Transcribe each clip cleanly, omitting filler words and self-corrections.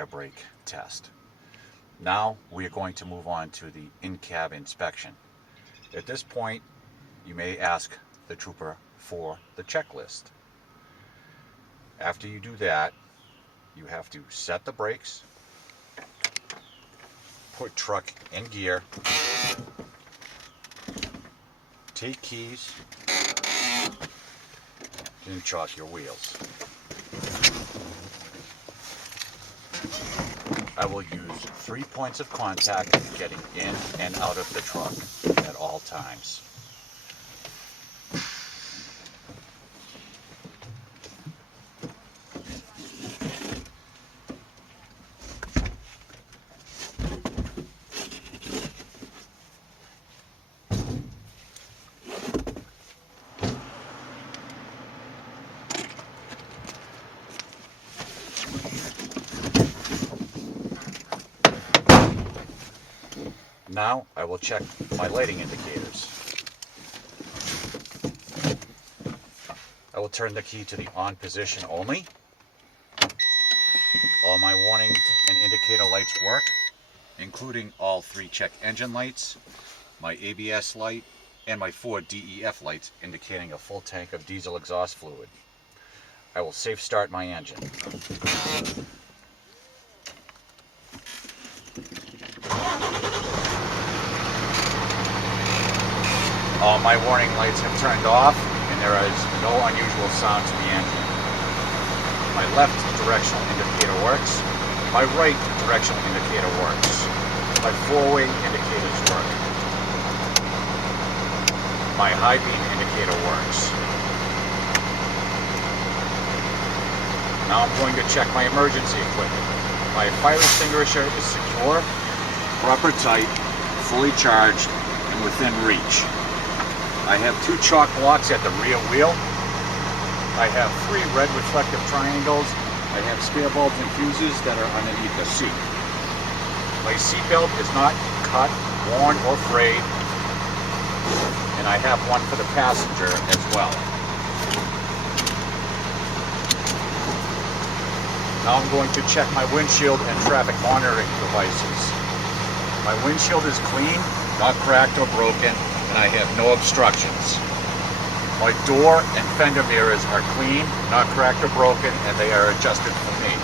air brake test. Now we are going to move on to the in-cab inspection. At this point, you may ask the trooper for the checklist. After you do that, you have to set the brakes, put truck in gear, take keys, and chalk your wheels. I will use 3 points of contact getting in and out of the truck at all times. Now I will check my lighting indicators. I will turn the key to the on position only. All my warning and indicator lights work, including all 3 check engine lights, my ABS light, and my 4 DEF lights indicating a full tank of diesel exhaust fluid. I will safe start my engine. All my warning lights have turned off and there is no unusual sound to the engine. My left directional indicator works. My right directional indicator works. My 4-way indicators work. My high beam indicator works. Now I'm going to check my emergency equipment. My fire extinguisher is secure, rubber tight, fully charged, and within reach. I have 2 chalk blocks at the rear wheel. I have 3 red reflective triangles. I have spare bulbs and fuses that are underneath the seat. My seat belt is not cut, worn, or frayed, and I have one for the passenger as well. Now I'm going to check my windshield and traffic monitoring devices. My windshield is clean, not cracked or broken, and I have no obstructions. My door and fender mirrors are clean, not cracked or broken, and they are adjusted for me.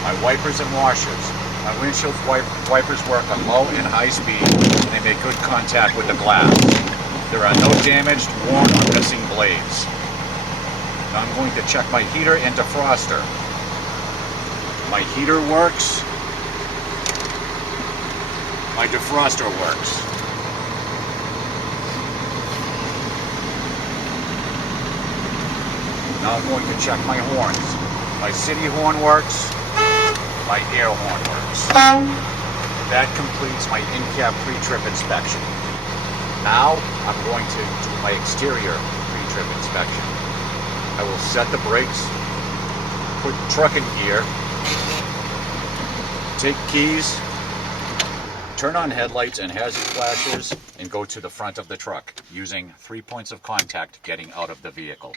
My wipers and washers. My windshield wipers work on low and high speed, and they make good contact with the glass. There are no damaged, worn, or missing blades. Now I'm going to check my heater and defroster. My heater works. My defroster works. Now I'm going to check my horns. My city horn works. My air horn works. That completes my in-cab pre-trip inspection. Now I'm going to do my exterior pre-trip inspection. I will set the brakes, put truck in gear, take keys, turn on headlights and hazard flashers, and go to the front of the truck using 3 points of contact getting out of the vehicle.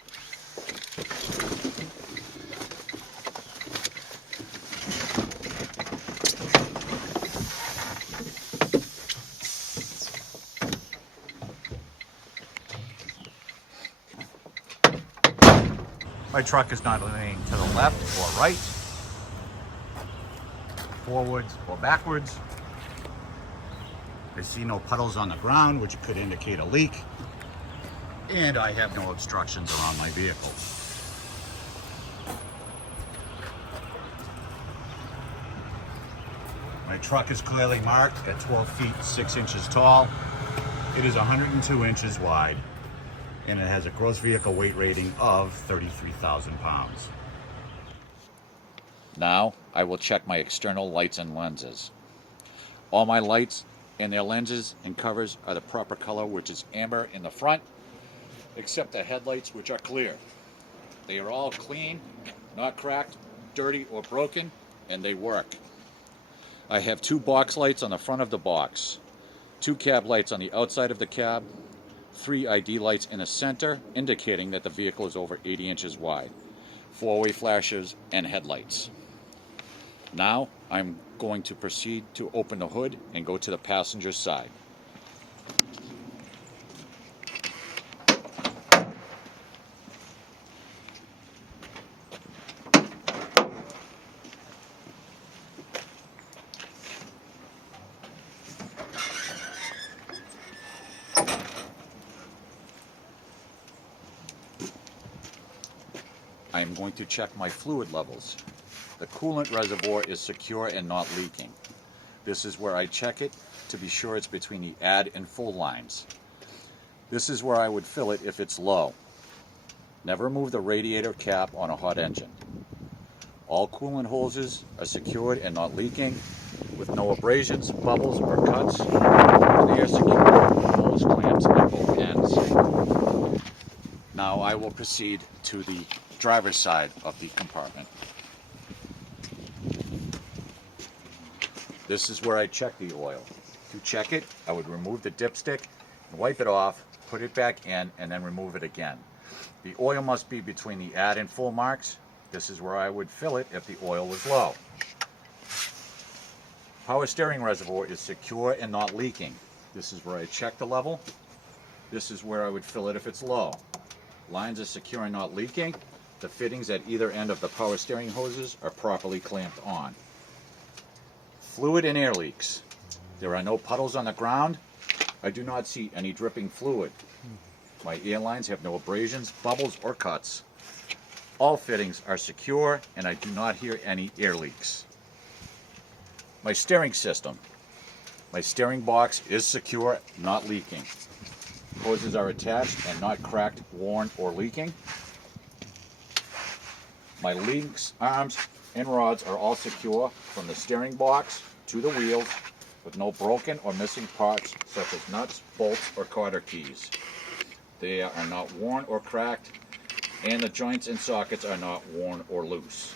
My truck is not leaning to the left or right, forwards or backwards. I see no puddles on the ground, which could indicate a leak, and I have no obstructions around my vehicle. My truck is clearly marked at 12 feet 6 inches tall. It is 102 inches wide, and it has a gross vehicle weight rating of 33,000 pounds. Now I will check my external lights and lenses. All my lights and their lenses and covers are the proper color, which is amber in the front, except the headlights, which are clear. They are all clean, not cracked, dirty, or broken, and they work. I have 2 box lights on the front of the box, 2 cab lights on the outside of the cab, 3 ID lights in the center indicating that the vehicle is over 80 inches wide, 4-way flashers, and headlights. Now I'm going to proceed to open the hood and go to the passenger side. I am going to check my fluid levels. The coolant reservoir is secure and not leaking. This is where I check it to be sure it's between the add and full lines. This is where I would fill it if it's low. Never remove the radiator cap on a hot engine. All coolant hoses are secured and not leaking, with no abrasions, bubbles, or cuts, and they are secured with hose clamps at both ends. Now I will proceed to the driver's side of the compartment. This is where I check the oil. To check it, I would remove the dipstick and wipe it off, put it back in, and then remove it again. The oil must be between the add and full marks. This is where I would fill it if the oil was low. Power steering reservoir is secure and not leaking. This is where I check the level. This is where I would fill it if it's low. Lines are secure and not leaking. The fittings at either end of the power steering hoses are properly clamped on. Fluid and air leaks. There are no puddles on the ground. I do not see any dripping fluid. My air lines have no abrasions, bubbles, or cuts. All fittings are secure and I do not hear any air leaks. My steering system. My steering box is secure, not leaking. Hoses are attached and not cracked, worn, or leaking. My links, arms, and rods are all secure from the steering box to the wheels, with no broken or missing parts such as nuts, bolts, or cotter keys. They are not worn or cracked, and the joints and sockets are not worn or loose.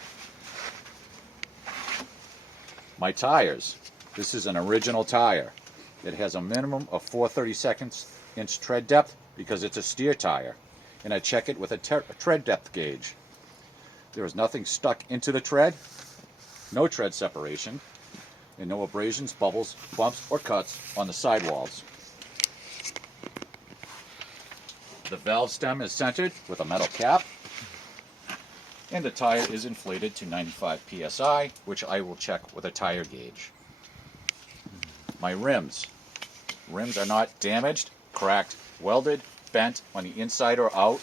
My tires. This is an original tire. It has a minimum of 4/32 tread depth because it's a steer tire, and I check it with a tread depth gauge. There is nothing stuck into the tread, no tread separation, and no abrasions, bubbles, bumps, or cuts on the sidewalls. The valve stem is centered with a metal cap, and the tire is inflated to 95 psi, which I will check with a tire gauge. My rims. Rims are not damaged, cracked, welded, bent on the inside or out.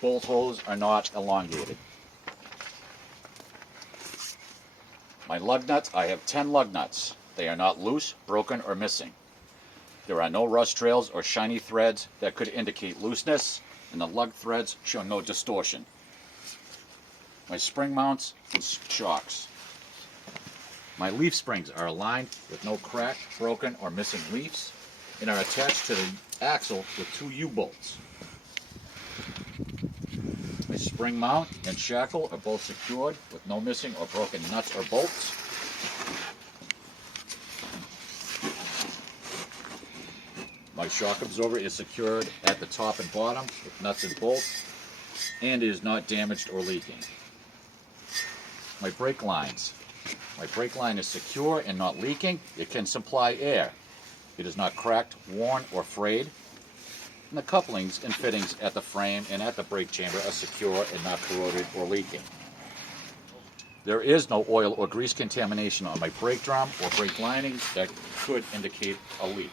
Bolt holes are not elongated. My lug nuts, I have 10 lug nuts. They are not loose, broken, or missing. There are no rust trails or shiny threads that could indicate looseness, and the lug threads show no distortion. My spring mounts and shocks. My leaf springs are aligned with no cracked, broken, or missing leaves, and are attached to the axle with 2 U-bolts. My spring mount and shackle are both secured with no missing or broken nuts or bolts. My shock absorber is secured at the top and bottom with nuts and bolts and is not damaged or leaking. My brake lines. My brake line is secure and not leaking. It can supply air. It is not cracked, worn, or frayed. And the couplings and fittings at the frame and at the brake chamber are secure and not corroded or leaking. There is no oil or grease contamination on my brake drum or brake linings that could indicate a leak.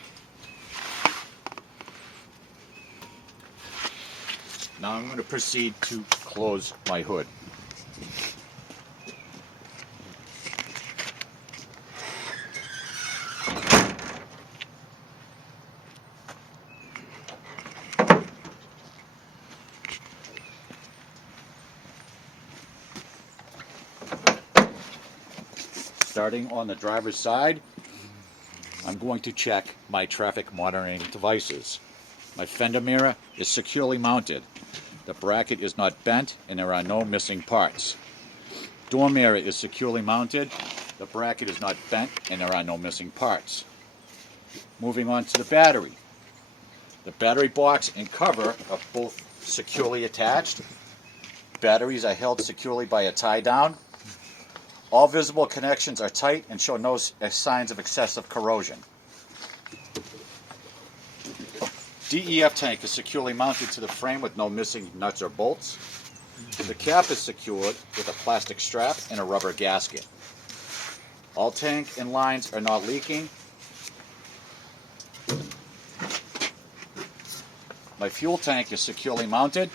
Now I'm going to proceed to close my hood. Starting on the driver's side, I'm going to check my traffic monitoring devices. My fender mirror is securely mounted. The bracket is not bent and there are no missing parts. Door mirror is securely mounted. The bracket is not bent and there are no missing parts. Moving on to the battery. The battery box and cover are both securely attached. Batteries are held securely by a tie down. All visible connections are tight and show no signs of excessive corrosion. DEF tank is securely mounted to the frame with no missing nuts or bolts. The cap is secured with a plastic strap and a rubber gasket. All tank and lines are not leaking. My fuel tank is securely mounted.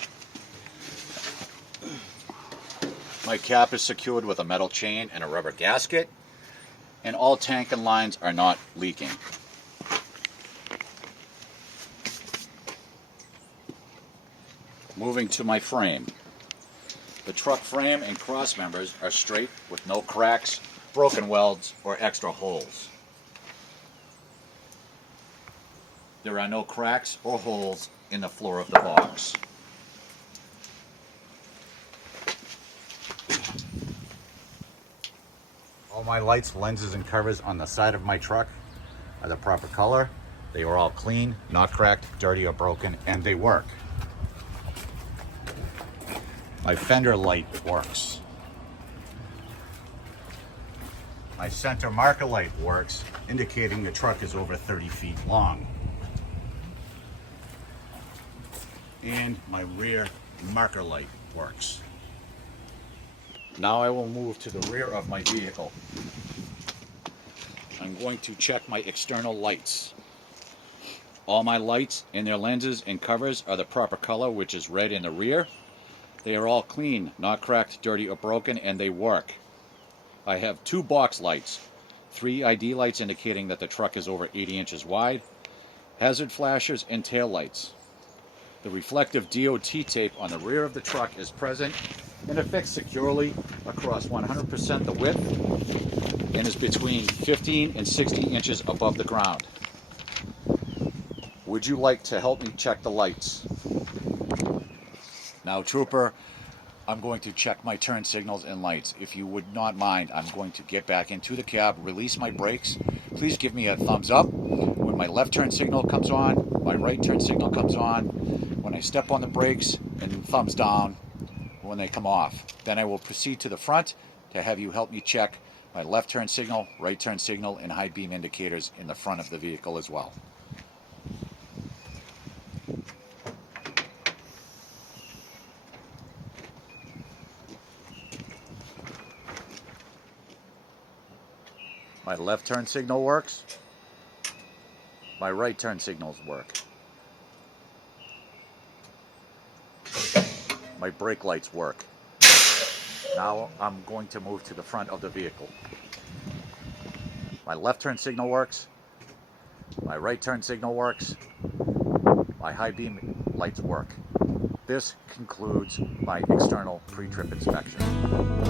My cap is secured with a metal chain and a rubber gasket. And all tank and lines are not leaking. Moving to my frame. The truck frame and cross members are straight with no cracks, broken welds, or extra holes. There are no cracks or holes in the floor of the box. All my lights, lenses, and covers on the side of my truck are the proper color. They are all clean, not cracked, dirty, or broken, and they work. My fender light works. My center marker light works, indicating the truck is over 30 feet long. And my rear marker light works. Now I will move to the rear of my vehicle. I'm going to check my external lights. All my lights and their lenses and covers are the proper color, which is red in the rear. They are all clean, not cracked, dirty, or broken, and they work. I have 2 box lights, 3 ID lights indicating that the truck is over 80 inches wide, hazard flashers, and tail lights. The reflective DOT tape on the rear of the truck is present and affixed securely across 100% the width and is between 15 and 60 inches above the ground. Would you like to help me check the lights? Now, Trooper, I'm going to check my turn signals and lights. If you would not mind, I'm going to get back into the cab, release my brakes. Please give me a thumbs up when my left turn signal comes on, my right turn signal comes on, when I step on the brakes, and thumbs down when they come off. Then I will proceed to the front to have you help me check my left turn signal, right turn signal, and high beam indicators in the front of the vehicle as well. My left turn signal works. My right turn signals work. My brake lights work. Now I'm going to move to the front of the vehicle. My left turn signal works. My right turn signal works. My high beam lights work. This concludes my external pre-trip inspection.